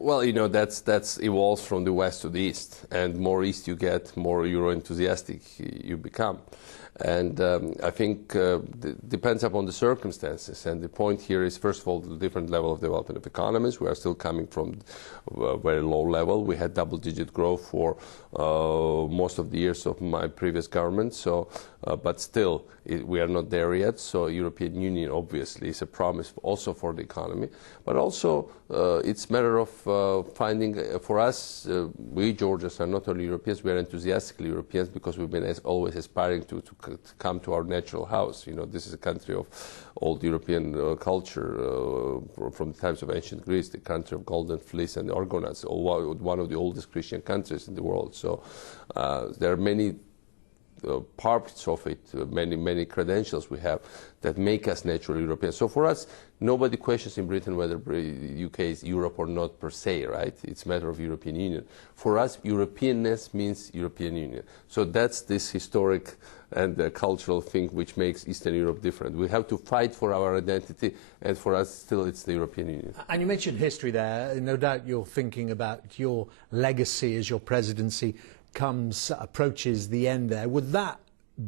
Well, you know, that's evolves from the west to the east, and more east you get, more Euro enthusiastic you become. And I think depends upon the circumstances. And the point here is, first of all, the different level of development of economies. We are still coming from a very low level. We had double-digit growth for most of the years of my previous government. So, but still, we are not there yet. So, European Union obviously is a promise also for the economy. But also, it's a matter of finding, for us, we Georgians are not only Europeans, we are enthusiastically Europeans because we've been always aspiring to come to our natural house. You know, this is a country of old European culture from the times of ancient Greece, the country of golden fleece and the Argonauts, one of the oldest Christian countries in the world. So there are many parts of it, many credentials we have that make us naturally European. So for us, nobody questions in Britain whether UK is Europe or not per se, right? It's a matter of European Union. For us, Europeanness means European Union. So that's this historic and cultural thing which makes Eastern Europe different. We have to fight for our identity, and for us, still, it's the European Union. And you mentioned history there. No doubt you're thinking about your legacy as your presidency approaches the end there. Would that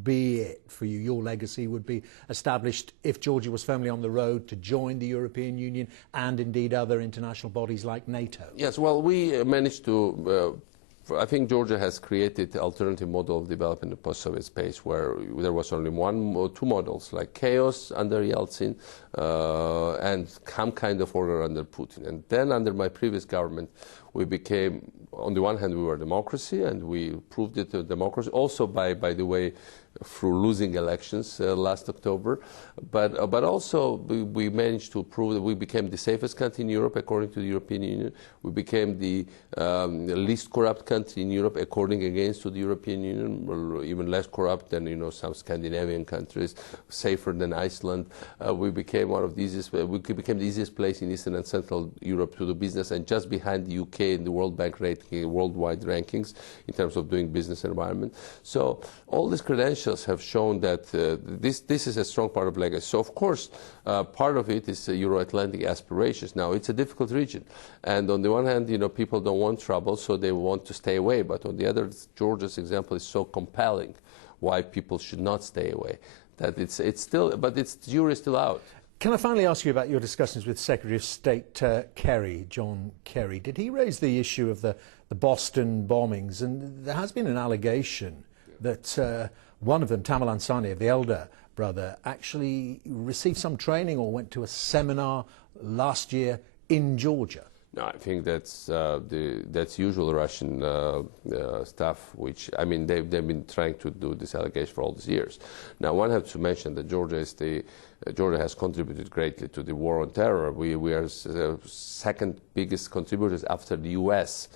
be it for you? Your legacy would be established if Georgia was firmly on the road to join the European Union and indeed other international bodies like NATO? Yes, well, we managed to I think Georgia has created an alternative model of development in the post-Soviet space where there was only one or two models, like chaos under Yeltsin and some kind of order under Putin. And then under my previous government, we became, on the one hand, we were a democracy, and we proved it a democracy, also by the way, through losing elections last October, but also we managed to prove that we became the safest country in Europe according to the European Union. We became the least corrupt country in Europe according against to the European Union, even less corrupt than some Scandinavian countries, safer than Iceland. We became one of the easiest. We became the easiest place in Eastern and Central Europe to do business, and just behind the UK in the World Bank ranking, worldwide rankings in terms of doing business environment. So all these credentials have shown that this is a strong part of legacy. So of course, part of it is Euro-Atlantic aspirations. Now it's a difficult region, and on the one hand, people don't want trouble, so they want to stay away. But on the other, Georgia's example is so compelling why people should not stay away. That it's still, but the jury is still out. Can I finally ask you about your discussions with Secretary of State Kerry, John Kerry? Did he raise the issue of the Boston bombings? And there has been an allegation that one of them, Tamerlan Ansani, of the elder brother, actually received some training or went to a seminar last year in Georgia. No, I think that's usual Russian stuff. Which I mean, they've been trying to do this allegation for all these years. Now, one has to mention that Georgia has contributed greatly to the war on terror. We are the second biggest contributors after the U.S.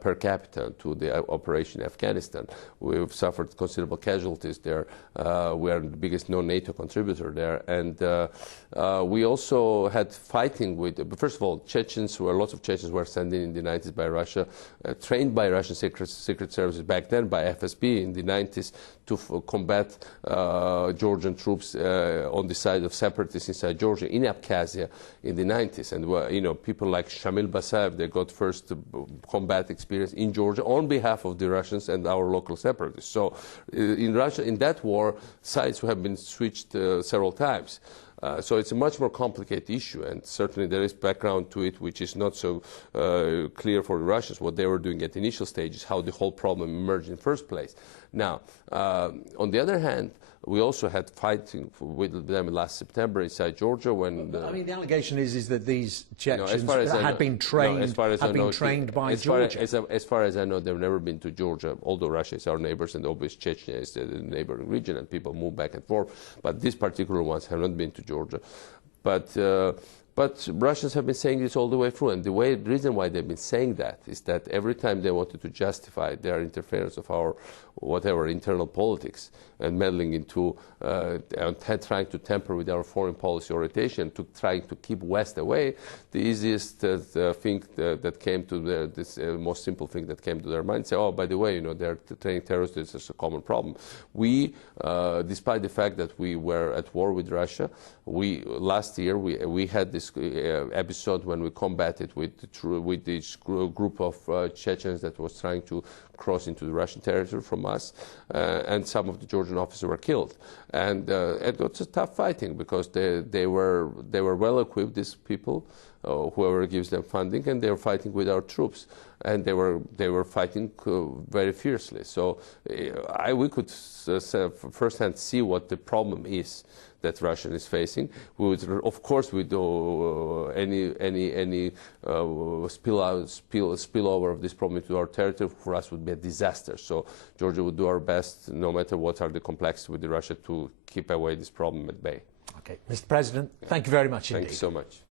Per capita to the operation in Afghanistan. We've suffered considerable casualties there. We are the biggest non-NATO contributor there, and we also had fighting with. First of all, Chechens. Lots of Chechens were sent in the 90s by Russia, trained by Russian secret services back then, by FSB in the 90s, to combat Georgian troops on the side of separatists inside Georgia in Abkhazia in the 90s. And people like Shamil Basayev, they got first combat experience in Georgia on behalf of the Russians and our local separatists. So in Russia, in that war, sides have been switched several times. So it's a much more complicated issue, and certainly there is background to it which is not so clear for the Russians, what they were doing at the initial stages, how the whole problem emerged in the first place. Now, on the other hand, we also had fighting with them last September inside Georgia when... I mean, the allegation is that these Chechens had been trained by Georgia. As far as I know, they've never been to Georgia, although Russia is our neighbors and obviously Chechnya is the neighboring region and people move back and forth. But these particular ones have not been to Georgia. But Russians have been saying this all the way through, and the reason why they've been saying that is that every time they wanted to justify their interference of our whatever internal politics, and meddling into trying to tamper with our foreign policy orientation, to trying to keep West away, the easiest thing that came to this most simple thing that came to their mind, say, oh, by the way, they're training terrorists. This is a common problem. We, despite the fact that we were at war with Russia, last year we had this episode when we combated with this group of Chechens that was trying to cross into the Russian territory from us, and some of the Georgian officers were killed. And it was a tough fighting, because they were well equipped, these people, whoever gives them funding, and they were fighting with our troops, and they were fighting very fiercely. So we could firsthand see what the problem is that Russia is facing. We would, of course, we do any spillover of this problem into our territory for us would be a disaster. So Georgia would do our best, no matter what are the complexities with Russia, to keep away this problem at bay. Okay, Mr. President, thank you very much indeed. Thank you so much.